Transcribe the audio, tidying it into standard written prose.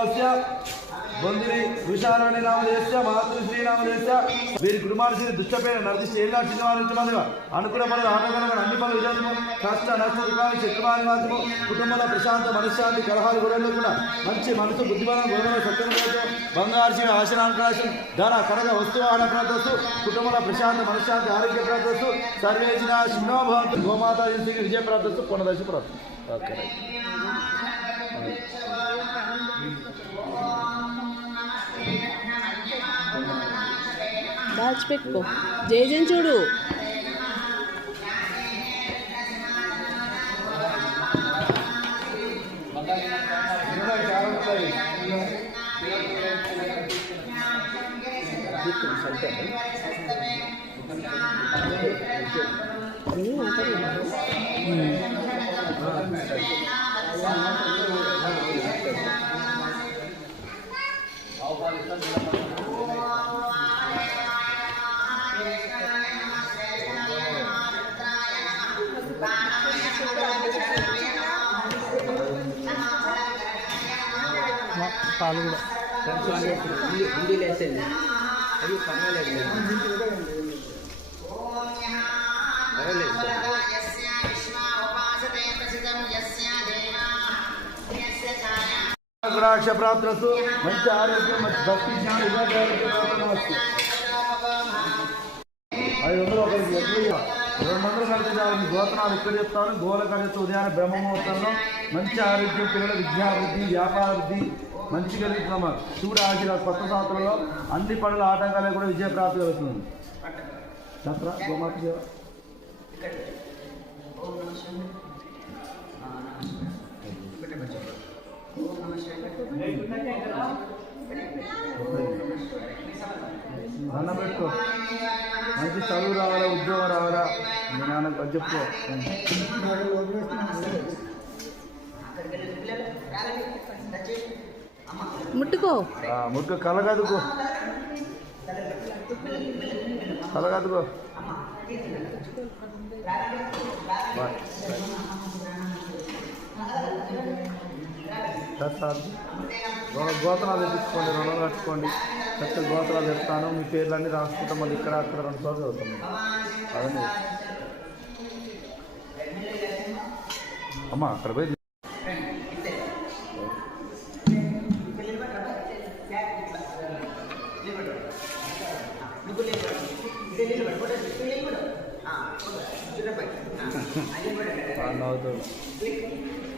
కుటుంబోస్య బంధుని విశాలాన్ని నామదేశ మాతృశ్రీ నామదేశ వీరి కుటుంబానికి దుష్టపేర నరదిష్ట ఏళ్ళ చిన్నవారించమదిగా అనుకున్న పనులు ఆటగాన అన్ని పనులు విజయము కష్ట నష్ట దుఃఖాన్ని శత్రువాని మాత్రము కుటుంబంలో ప్రశాంత మనశ్శాంతి కలహాలు కూడా లేకుండా మంచి మనసు బుద్ధిబలం గుణముల సత్యం బంగారు ఆశనాకాశం ధన కనక వస్తువు ఆడప్రాతస్తు కుటుంబంలో ప్రశాంత మనశ్శాంతి ఆరోగ్య ప్రాతస్తు సర్వేచిన శిన్నోభవంతు గోమాత విజయ ప్రాతస్తు పునదశ ప్రాప్తం. ఓకే దాచిపెట్టుకో జయజన్ చూడు పాలు కూడా హిందీ లేసండి అది పర్వాలేదు ద్రాక్ష ప్రాప్తస్తు మంచి ఆరోగ్యం మంచి భక్తి జ్ఞానం 500 ఒకరికి 200 కలిసి గోత్రాలు ఇక్కడ చెప్తాను. గోల కలిసి ఉదయాన్నే బ్రహ్మముహూర్తంలో మంచి ఆరోగ్యం, పిల్లల విద్యాభివృద్ధి, వ్యాపారాభివృద్ధి మంచి కలుగుతున్నాం. శివుడు ఆశీర్వాద కొత్త సంవత్సరంలో అన్ని పనుల ఆటంకాలే కూడా విజయప్రాప్తి కలుగుతుంది. దసరా గోమాత సేవ అన్నం పెట్టుకో. మంచి చదువు రావాలా, ఉద్యోగం రావాలా, మీ నాన్నకు చెప్పుకో. ముట్టుకో ముట్టుకో కలగదుకో కలగదుకో. గోత్రాలు తెప్పించుకోండి, రుణం కట్టుకోండి. చక్కగా గోత్రాలు చెప్తాను, మీ పేర్లన్నీ రాసుకుంటాం. మళ్ళీ ఇక్కడ అక్కడ 2 సార్లు చదువుతాం. అదే అమ్మా అక్కడ పోయి అవుతుంది.